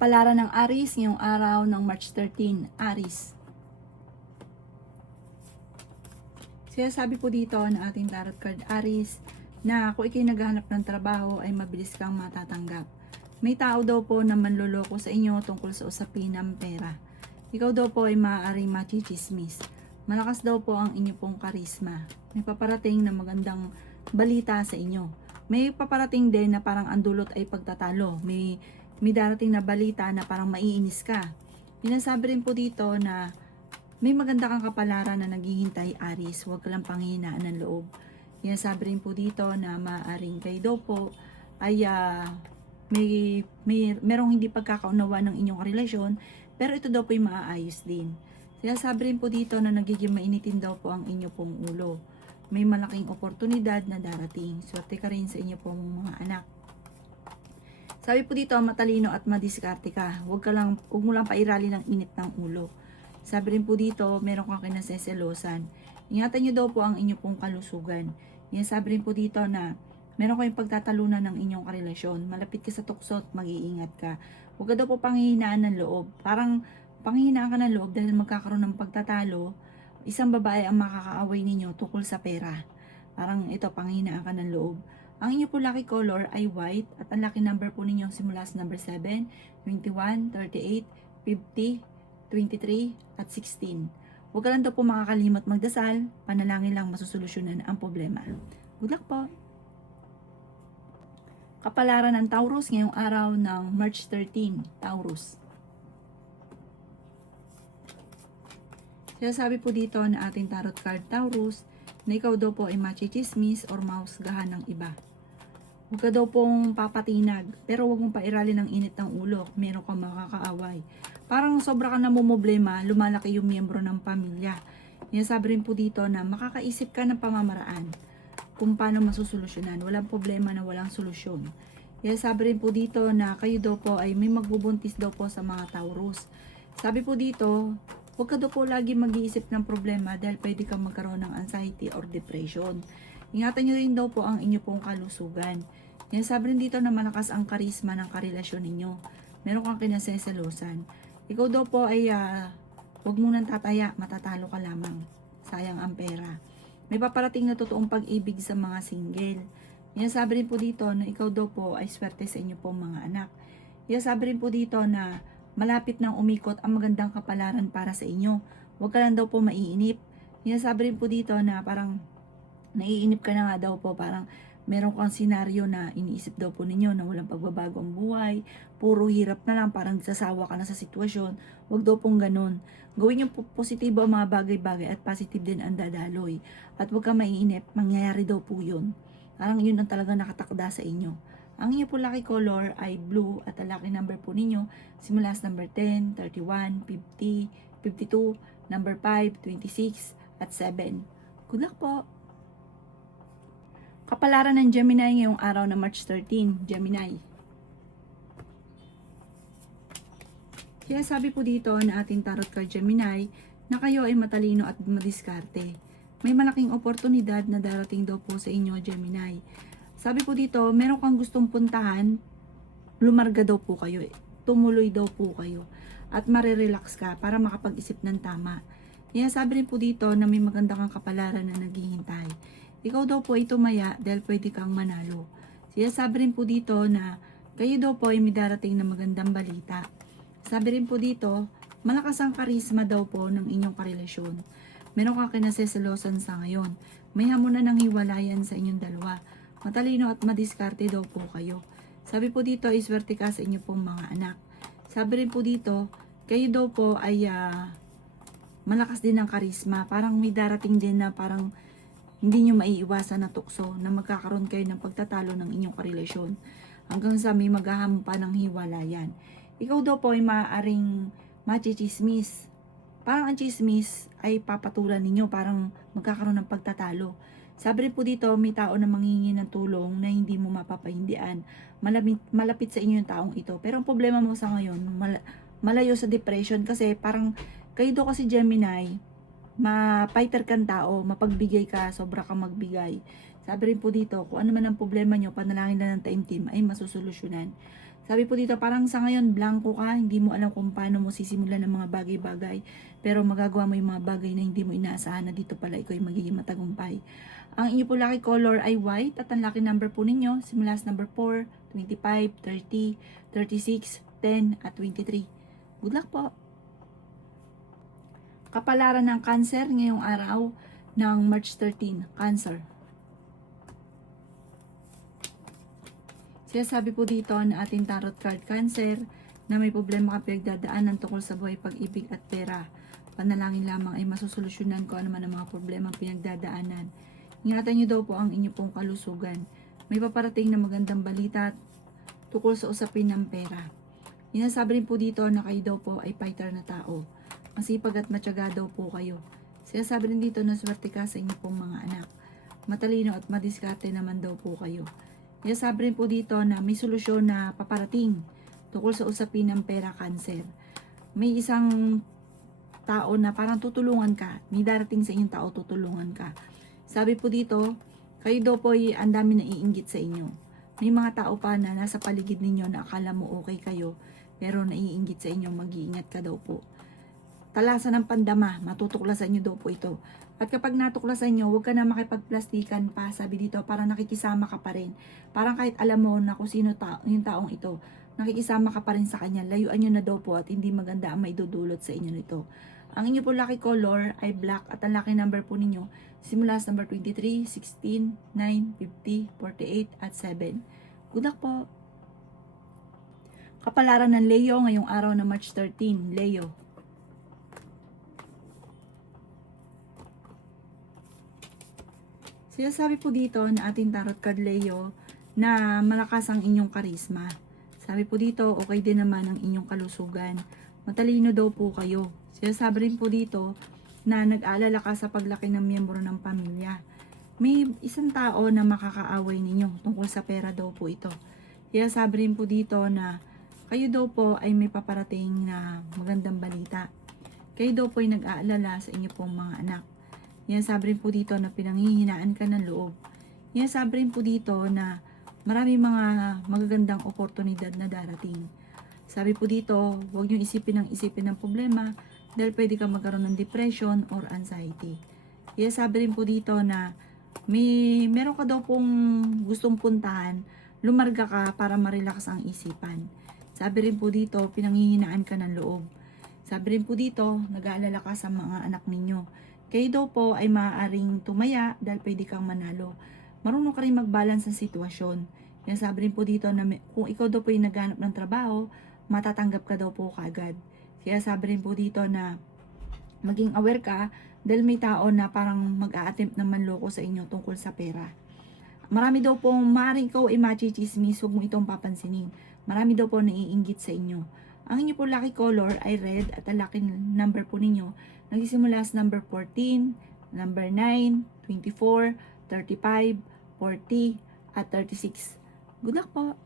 Kapalaran ng Aries ngayong araw ng March 13, Aries. Sinasabi po dito ng ating tarot card Aries na kung ikay naghahanap ng trabaho ay mabilis kang matatanggap. May tao daw po na manloloko sa inyo tungkol sa usapin ng pera. Ikaw daw po ay maaaring machichismis. Malakas daw po ang inyo pong karisma. May paparating na magandang balita sa inyo. May paparating din na parang ang dulot ay pagtatalo. May darating na balita na parang maiinis ka. Sinasabi rin po dito na may maganda kang kapalaran na naghihintay, Aries. Huwag ka lang panghihinaan ng loob. Sinasabi rin po dito na maaaring kayo daw po ay merong hindi pagkakaunawa ng inyong relasyon, pero ito daw po ay maaayos din. Sinasabi rin po dito na nagiging mainitin daw po ang inyo pong ulo. May malaking oportunidad na darating. Swerte ka rin sa inyo pong mga anak. Sabi po dito, matalino at madiskarte ka. Huwag mo lang pairali ng init ng ulo. Sabi rin po dito, meron kang kinaseselosan. Ingatan nyo daw po ang inyong pong kalusugan. Sabi rin po dito na meron kayong pagtatalunan ng inyong karelasyon. Malapit ka sa tukso at mag-iingat ka. Huwag ka daw po panghihinaan ng loob. Parang panghihinaan ka ng loob dahil magkakaroon ng pagtatalo. Isang babae ang makakaaway ninyo tungkol sa pera. Parang ito, panghihinaan ka ng loob. Ang inyo po lucky color ay white at ang lucky number po ninyo simula sa number 7, 21, 38, 50, 23 at 16. Huwag ka lang daw po makakalimot magdasal, panalangin lang masusolusyonan ang problema. Good luck po! Kapalaran ng Taurus ngayong araw ng March 13, Taurus. Sinasabi po dito na ating tarot card Taurus na ikaw daw po ay machichismis or mahusgahan ng iba. Huwag ka daw pong papatinag, pero huwag mong pairali ng init ng ulo, meron kang makakaaway. Parang sobra ka namumblema, lumalaki yung miyembro ng pamilya. Sabi rin po dito na makakaisip ka ng pamamaraan kung paano masusolusyonan. Walang problema na walang solusyon. Sabi rin po dito na kayo daw po ay may magbubuntis daw po sa mga Taurus. Sabi po dito, huwag ka daw po lagi mag-iisip ng problema dahil pwede kang magkaroon ng anxiety or depression. Ingatan nyo rin daw po ang inyo pong kalusugan. Sabi rin dito na malakas ang karisma ng karelasyon ninyo. Meron kang kinaseselosan. Ikaw daw po ay huwag mo nang tataya, matatalo ka lamang. Sayang ang pera. May paparating na totoong pag-ibig sa mga single. Sabi rin po dito na ikaw daw po ay swerte sa inyo pong mga anak. Sabi rin po dito na malapit nang umikot ang magandang kapalaran para sa inyo. Huwag ka lang daw po maiinip. Sabi rin po dito na parang naiinip ka na nga daw po, parang meron kang senaryo na iniisip daw po ninyo na walang pagbabago ang buhay, puro hirap na lang, parang sasawa ka na sa sitwasyon. Huwag daw pong ganun. Gawin yung positibo ang mga bagay-bagay at positive din ang dadaloy. At huwag kang maiinip, mangyayari daw po yun. Parang yun ang talagang nakatakda sa inyo. Ang inyo po lucky color ay blue at ang lucky number po ninyo simula sa number 10, 31, 50, 52, number 5, 26 at 7. Good luck po! Kapalaran ng Gemini ngayong araw na March 13, Gemini. Kaya sabi po dito na ating tarot card Gemini na kayo ay matalino at madiskarte. May malaking oportunidad na darating daw po sa inyo, Gemini. Sabi po dito, meron kang gustong puntahan, lumarga daw po kayo, tumuloy daw po kayo, at marirelax ka para makapag-isip ng tama. Kaya sabi rin po dito na may maganda kang kapalaran na naghihintay. Ikaw daw po ay tumaya dahil pwede kang manalo. Sabi rin po dito na kayo daw po ay may darating na magandang balita. Sabi rin po dito, malakas ang karisma daw po ng inyong karelasyon. Meron kang kinaseselosan sa ngayon. May hamunan ng hiwalayan sa inyong dalawa. Matalino at madiskarte daw po kayo. Sabi po dito, iswerte ka sa inyo pong mga anak. Sabi rin po dito, kayo daw po ay malakas din ang karisma. Parang may darating din na parang hindi nyo maiiwasan na tukso na magkakaroon kayo ng pagtatalo ng inyong karelasyon hanggang sa may maghaham pa ng hiwalayan. Ikaw daw po ay maaaring machichismis. Parang ang chismis ay papatulan ninyo, parang magkakaroon ng pagtatalo. Sabi rin po dito, may tao na manghingi ng tulong na hindi mo mapapahindian. Malapit sa inyo yung taong ito. Pero ang problema mo sa ngayon, malayo sa depression kasi parang kayo daw kasi Gemini, ma-fighter kang tao, mapagbigay ka, sobra kang magbigay. Sabi rin po dito, kung ano man ang problema nyo, panalangin na ng taimtim ay masusolusyonan. Sabi po dito, parang sa ngayon, blanco ka, hindi mo alam kung paano mo sisimulan ng mga bagay-bagay, pero magagawa mo yung mga bagay na hindi mo inaasahan na dito pala ikaw yung magiging matagumpay. Ang inyo po lucky color ay white at ang lucky number po ninyo, simula sa number 4, 25, 30, 36, 10, at 23. Good luck po! Kapalaran ng Cancer ngayong araw ng March 13, Cancer. Sinasabi po dito na ating tarot card Cancer na may problema ka pinagdadaanan tungkol sa buhay, pag-ibig at pera. Panalangin lamang ay masusolusyonan ko ano man ang mga problema pinagdadaanan. Ingatan niyo daw po ang inyo pong kalusugan. May paparating na magandang balita tungkol sa usapin ng pera. Sinasabi rin po dito na kayo daw po ay fighter na tao. Masipag at matyaga daw po kayo. Sinasabi rin dito na swerte ka sa inyo pong mga anak. Matalino at madiskarte naman daw po kayo. Sinasabi rin po dito na may solusyon na paparating tungkol sa usapin ng pera Cancer. May isang tao na parang tutulungan ka. May darating sa inyong tao tutulungan ka. Sabi po dito, kayo daw po ay ang dami na iinggit sa inyo. May mga tao pa na nasa paligid ninyo na akala mo okay kayo, pero naiinggit sa inyo, mag-iingat ka daw po. Talasan ng pandama, matutuklasan nyo daw po ito. At kapag natuklasan nyo, huwag ka na makipagplastikan pa, sabi dito, para nakikisama ka pa rin. Parang kahit alam mo na kung sino yung taong ito, nakikisama ka pa rin sa kanya, layuan nyo na daw po at hindi maganda ang may dudulot sa inyo nito. Ang inyo po lucky color ay black at ang lucky number po ninyo, simula sa number 23, 16, 9, 50, 48, at 7. Good luck po! Kapalaran ng Leo ngayong araw na March 13, Leo. Sinasabi po dito na ating tarot card Leo na malakas ang inyong karisma. Sabi po dito, okay din naman ang inyong kalusugan. Matalino daw po kayo. Sinasabi rin po dito na nag-aalala ka sa paglaki ng miyembro ng pamilya. May isang tao na makakaaway ninyo tungkol sa pera daw po ito. Sinasabi rin po dito na kayo daw po ay may paparating na magandang balita. Kayo daw po ay nag-aalala sa inyo pong mga anak. Yan sabi rin po dito na pinanghihinaan ka ng loob. Yan sabi rin po dito na marami mga magagandang oportunidad na darating. Sabi po dito, huwag nyo isipin ng problema dahil pwede ka magkaroon ng depression or anxiety. Yan sabi rin po dito na meron ka daw pong gustong puntahan, lumarga ka para ma-relax ang isipan. Sabi rin po dito, pinanghihinaan ka ng loob. Sabi rin po dito, nag-aalala ka sa mga anak ninyo. Kayo daw po ay maaaring tumaya dahil pwede kang manalo. Marunong ka rin mag-balance ng sitwasyon. Yan sabi rin po dito na kung ikaw daw po ay naghanap ng trabaho, matatanggap ka daw po kagad. Kaya sabi rin po dito na maging aware ka dahil may tao na parang mag-a-attempt na manloko sa inyo tungkol sa pera. Marami daw po, maaaring ikaw ay machichismis, huwag mo itong papansinin. Marami daw po naiinggit sa inyo. Ang inyo po lucky color ay red at ang lucky number po ninyo nagsisimula sa number 14, number 9, 24, 35, 40, at 36. Good luck po!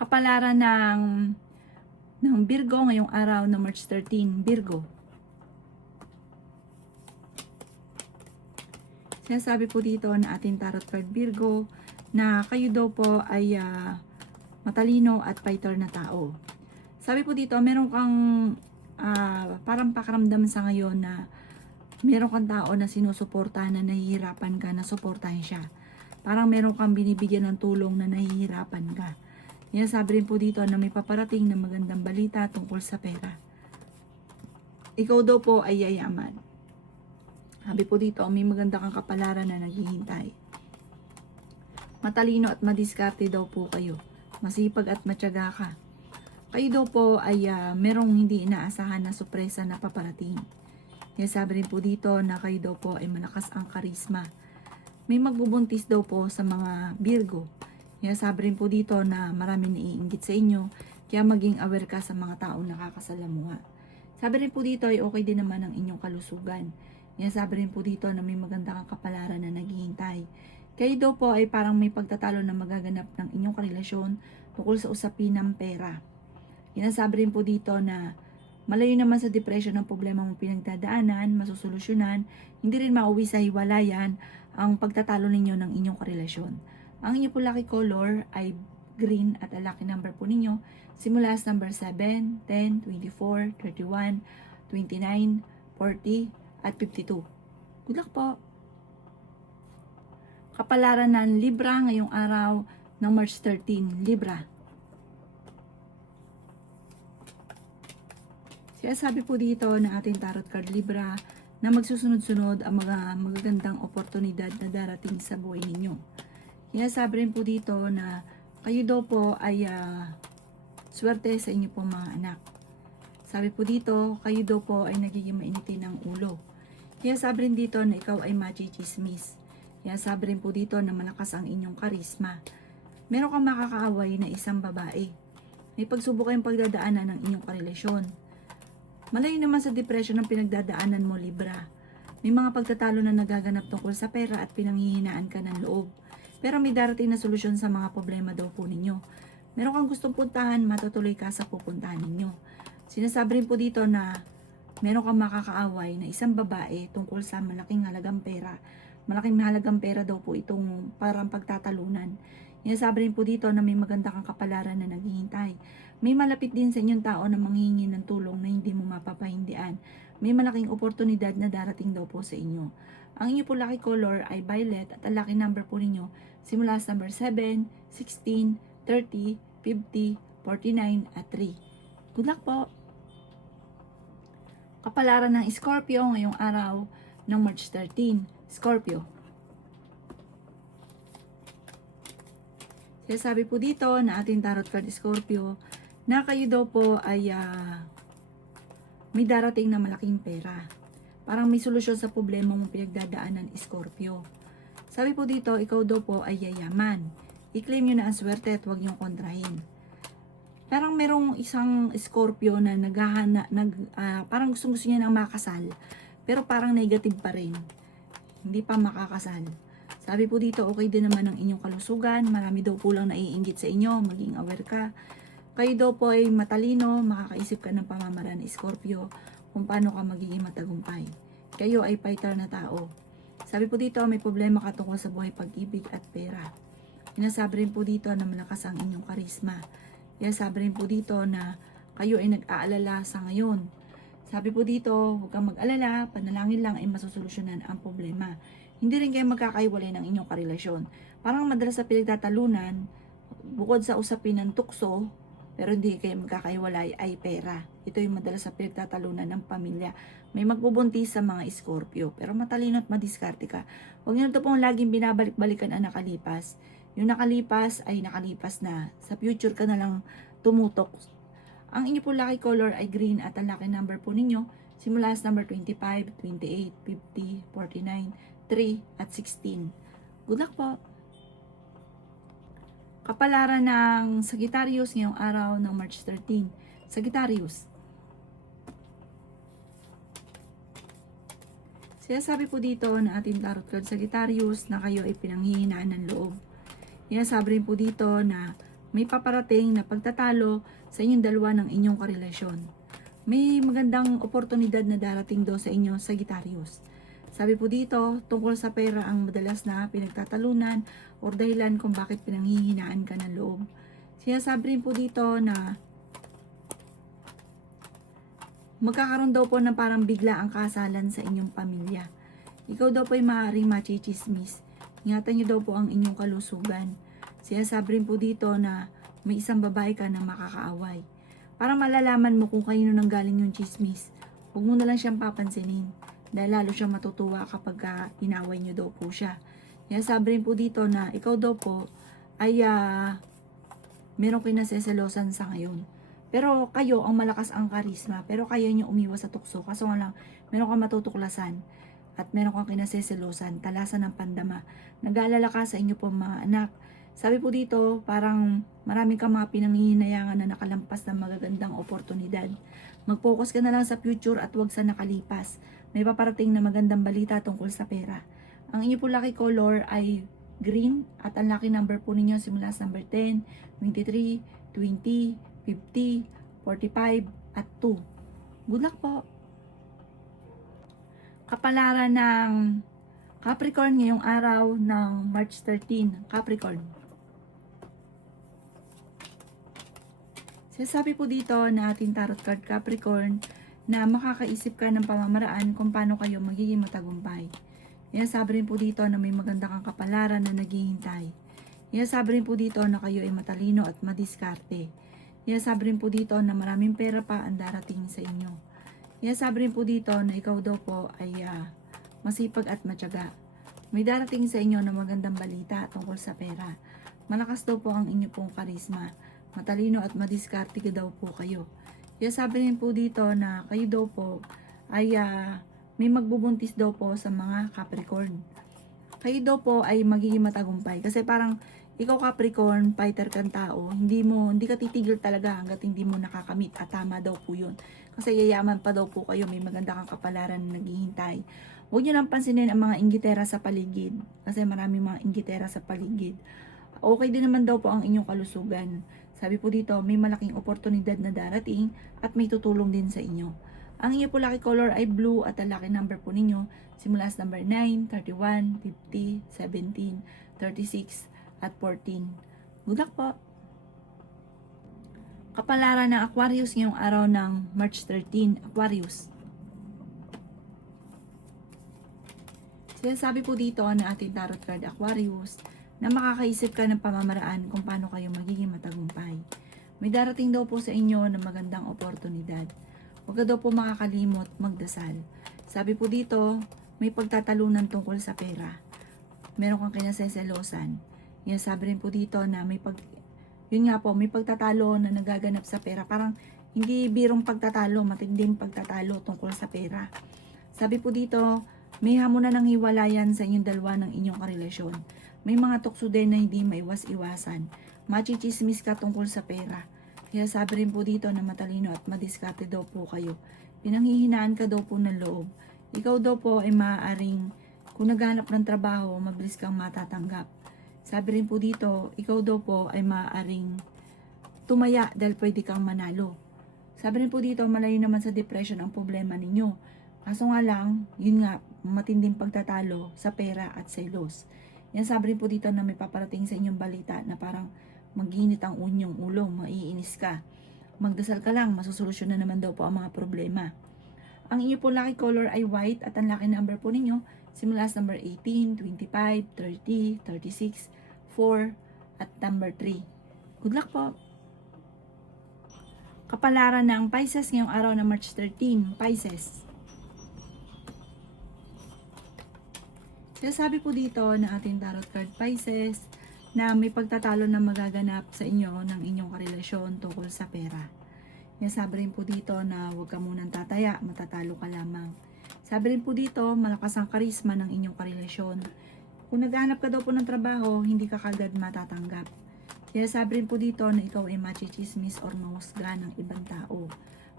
Kapalaran ng Virgo ngayong araw na March 13, Virgo. Sinasabi po dito na ating tarot card Virgo na kayo daw po ay matalino at fighter na tao. Sabi po dito, meron kang parang pakaramdam sa ngayon na meron kang tao na sinusuportahan na nahihirapan ka na suportahan siya. Parang meron kang binibigyan ng tulong na nahihirapan ka. Yan sabi rin po dito na may paparating na magandang balita tungkol sa pera. Ikaw daw po ay yayaman. Sabi po dito, may maganda kang kapalaran na naghihintay. Matalino at madiskarte daw po kayo. Masipag at matyaga ka. Kayo daw po ay merong hindi inaasahan na sorpresa na paparating. Yan sabi rin po dito na kayo daw po ay malakas ang karisma. May magbubuntis daw po sa mga Virgo. Yan sabi rin po dito na maraming naiinggit sa inyo, kaya maging aware ka sa mga taong nakakasalamuha. Sabi rin po dito ay okay din naman ang inyong kalusugan. Yan sabi rin po dito na may maganda kang kapalaran na naghihintay. Kayo daw po ay parang may pagtatalo na magaganap ng inyong karelasyon tungkol sa usapin ng pera. Sabi rin po dito na malayo naman sa depression ng problema mong pinagdadaanan, masusolusyonan, hindi rin mauwi sa hiwalayan ang pagtatalo ninyo ng inyong karelasyon. Ang inyong po lucky color ay green, at ang lucky number po ninyo simula sa number 7, 10, 24, 31, 29, 40, at 52. Good luck po! Kapalaran ng Libra ngayong araw ng March 13. Libra. Sabi po dito na ating tarot card Libra na magsusunod-sunod ang mga magagandang oportunidad na darating sa buhay ninyo. Sabi rin po dito na kayo daw po ay swerte sa inyo pong mga anak. Sabi po dito, kayo daw po ay nagiging mainitin ng ulo. Sabi rin dito na ikaw ay machichismis. Sabi rin po dito na malakas ang inyong karisma. Meron kang makakaaway na isang babae. May pagsubok kayong pagdadaanan ng inyong karelasyon. Malayo naman sa depression ang pinagdadaanan mo, Libra. May mga pagtatalo na nagaganap tungkol sa pera at pinanghihinaan ka ng loob. Pero may darating na solusyon sa mga problema daw po ninyo. Meron kang gustong puntahan, matutuloy ka sa pupuntahan ninyo. Sinasabi rin po dito na meron kang makakaaway na isang babae tungkol sa malaking halagang pera. Malaking halagang pera daw po itong parang pagtatalunan. Sabi rin po dito na may maganda kang kapalaran na naghihintay. May malapit din sa inyong tao na manghihingi ng tulong na hindi mo mapapahindian. May malaking oportunidad na darating daw po sa inyo. Ang inyo po lucky color ay violet at ang lucky number po ninyo simula sa number 7, 16, 30, 50, 49, at 3. Good luck po! Kapalaran ng Scorpio ngayong araw ng March 13. Scorpio. Sabi po dito na ating tarot card Scorpio na kayo daw po ay may darating na malaking pera. Parang may solusyon sa problema mong pinagdadaanan, Scorpio. Sabi po dito, ikaw daw po ay yayaman. I-claim nyo na ang swerte at huwag nyo kontrahin. Parang merong isang Scorpio na parang gusto niya nang makasal. Pero parang negative pa rin. Hindi pa makakasal. Sabi po dito, okay din naman ang inyong kalusugan. Marami daw po lang naiinggit sa inyo. Maging aware ka. Kayo daw po ay matalino. Makakaisip ka ng pamamaraan, Scorpio, kung paano ka magiging matagumpay. Kayo ay fighter na tao. Sabi po dito, may problema ka tungkol sa buhay, pag-ibig at pera. Sinasabi rin po dito na malakas ang inyong karisma. Sabi rin po dito na kayo ay nag-aalala sa ngayon. Sabi po dito, huwag kang mag-alala, panalangin lang ay masusolusyonan ang problema. Hindi rin kayo magkakaiwalay ng inyong karelasyon. Parang madalas sa pinagtatalunan, bukod sa usapin ng tukso, pero hindi kayo magkakaiwalay ay pera. Ito yung madalas sa pinagtatalunan ng pamilya. May magbubuntis sa mga Scorpio, pero matalino at madiskarte ka. Huwag nyo ito pong laging binabalik-balikan ang nakalipas. Yung nakalipas ay nakalipas na. Sa future ka na lang tumutok. Ang inyo po lucky color ay green at ang lucky number po ninyo simula sa number 25, 28, 50, 49, 3, at 16. Good luck po! Kapalaran ng Sagittarius ngayong araw ng March 13. Sagittarius. Sabi po dito na ating tarot card Sagittarius na kayo ay pinanghihinaan ng loob. Sabi rin po dito na may paparating na pagtatalo sa inyong dalawa ng inyong karelasyon. May magandang oportunidad na darating daw sa inyo, Sagittarius. Sabi po dito, tungkol sa pera ang madalas na pinagtatalunan o dahilan kung bakit pinanghihinaan ka ng loob. Sabi rin po dito na magkakaroon daw po ng parang bigla ang kasalan sa inyong pamilya. Ikaw daw po ay maaaring machichismis. Ingatan niyo daw po ang inyong kalusugan. Sabi rin po dito na may isang babae ka na makakaaway. Para malalaman mo kung kanino nang galing yung chismis, huwag mo na lang siyang papansinin. Dahil lalo siyang matutuwa kapag inaway niyo daw po siya. Sabi rin po dito na ikaw daw po ay meron kayo naseselosan sa ngayon. Pero kayo, ang malakas ang karisma, pero kaya niyo umiwas sa tukso. Kaso nga lang, meron kang matutuklasan at meron kang kinaseselosan, talasan ng pandama. Nag-aalala ka sa inyo po mga anak. Sabi po dito, parang maraming kang mga pinanghihinayangan na nakalampas ng magagandang oportunidad. Mag-focus ka na lang sa future at huwag sa nakalipas. May paparating na magandang balita tungkol sa pera. Ang inyo po lucky color ay green at ang lucky number po ninyo simula sa number 10, 23, 20, 50, 45, at 2. Good luck po! Kapalaran ng Capricorn ngayong araw ng March 13. Capricorn. Sabi po dito na ating tarot card Capricorn na makakaisip ka ng pamamaraan kung paano kayo magiging matagumpay. Sabi rin po dito na may maganda kang kapalaran na naghihintay. Sabi rin po dito na kayo ay matalino at madiskarte. Sabi rin po dito na maraming pera pa ang darating sa inyo. Sabi rin po dito na ikaw daw po ay masipag at matyaga. May darating sa inyo na magandang balita tungkol sa pera. Malakas daw po ang inyo pong karisma. Matalino at madiskarte daw po kayo. Sabi rin po dito na kayo daw po ay may magbubuntis daw po sa mga Capricorn. Kayo daw po ay magiging matagumpay. Kasi parang ikaw Capricorn, fighter kang tao, hindi ka titigil talaga hanggat hindi mo nakakamit at tama daw po yun. Kasi yayaman pa daw po kayo, may maganda kang kapalaran na naghihintay. Huwag nyo lang pansinin ang mga inggitera sa paligid. Kasi maraming mga inggitera sa paligid. Okay din naman daw po ang inyong kalusugan. Sabi po dito, may malaking oportunidad na darating at may tutulong din sa inyo. Ang inyo po lucky color ay blue at ang lucky number po ninyo simula sa number 9, 31, 50, 17, 36 at 14. Good luck po! Kapalaran ng Aquarius ngayong araw ng March 13, Aquarius. Sabi po dito na ating tarot card Aquarius na makakaisip ka ng pamamaraan kung paano kayo magiging matagumpay. May darating daw po sa inyo na magandang oportunidad. Huwag ka daw po makakalimot magdasal. Sabi po dito, may pagtatalunan tungkol sa pera. Meron kang kinaseselosan. Sabi rin po dito na may pagtatalo na nagaganap sa pera. Parang hindi birong pagtatalo, matinding pagtatalo tungkol sa pera. Sabi po dito, may hamunan ng hiwalayan sa inyong dalawa ng inyong karelasyon. May mga tukso din na hindi maiwas-iwasan. Machichismis ka tungkol sa pera. Sabi rin po dito na matalino at madiskarte daw po kayo. Pinanghihinaan ka daw po ng loob. Ikaw daw po ay maaaring, kung naghanap ng trabaho, mabilis kang matatanggap. Sabi rin po dito, ikaw daw po ay maaaring tumaya dahil pwede kang manalo. Sabi rin po dito, malayo naman sa depression ang problema ninyo. Kaso nga lang, yun nga, matinding pagtatalo sa pera at selos. Sabi rin po dito na may paparating sa inyong balita na parang mag-init ang unyong ulo, maiinis ka. Magdasal ka lang, masusolusyon na naman daw po ang mga problema. Ang inyo po lucky color ay white at ang lucky number po ninyo simula sa number 18, 25, 30, 36, 4 at number 3. Good luck po! Kapalaran ng Pisces ngayong araw na March 13, Pisces. Sabi po dito na ating tarot card Pisces na may pagtatalo na magaganap sa inyo ng inyong karelasyon tungkol sa pera. Sabi rin po dito na huwag ka munang tataya, matatalo ka lamang. Sabi rin po dito, malakas ang karisma ng inyong karelasyon. Kung naghahanap ka daw po ng trabaho, hindi ka kagad matatanggap. Sabi rin po dito na ikaw ay machichismis or mahusga ng ibang tao.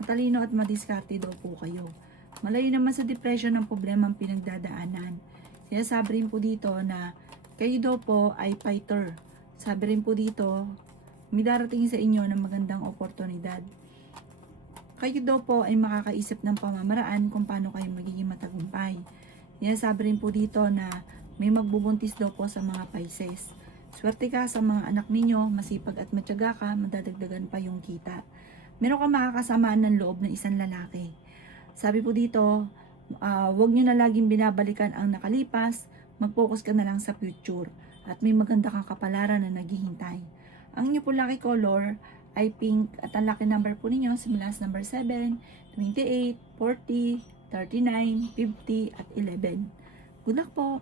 Matalino at madiskarte daw po kayo. Malayo naman sa depression ang problemang pinagdadaanan. Sabi rin po dito na kayo daw po ay fighter. Sabi rin po dito, may darating sa inyo ng magandang oportunidad. Kayo daw po ay makakaisip ng pamamaraan kung paano kayo magiging matagumpay. Sabi rin po dito na may magbubuntis daw po sa mga Pisces. Swerte ka sa mga anak ninyo, masipag at matyaga ka, madadagdagan pa yung kita. Meron kang makakasamaan ng loob ng isang lalaki. Sabi po dito, huwag nyo na laging binabalikan ang nakalipas, mag-focus ka na lang sa future at may maganda kang kapalaran na naghihintay. Ang inyo po lucky color ay pink at ang lucky number po ninyo simula sa number 7, 28, 40, 39, 50 at 11. Good luck po!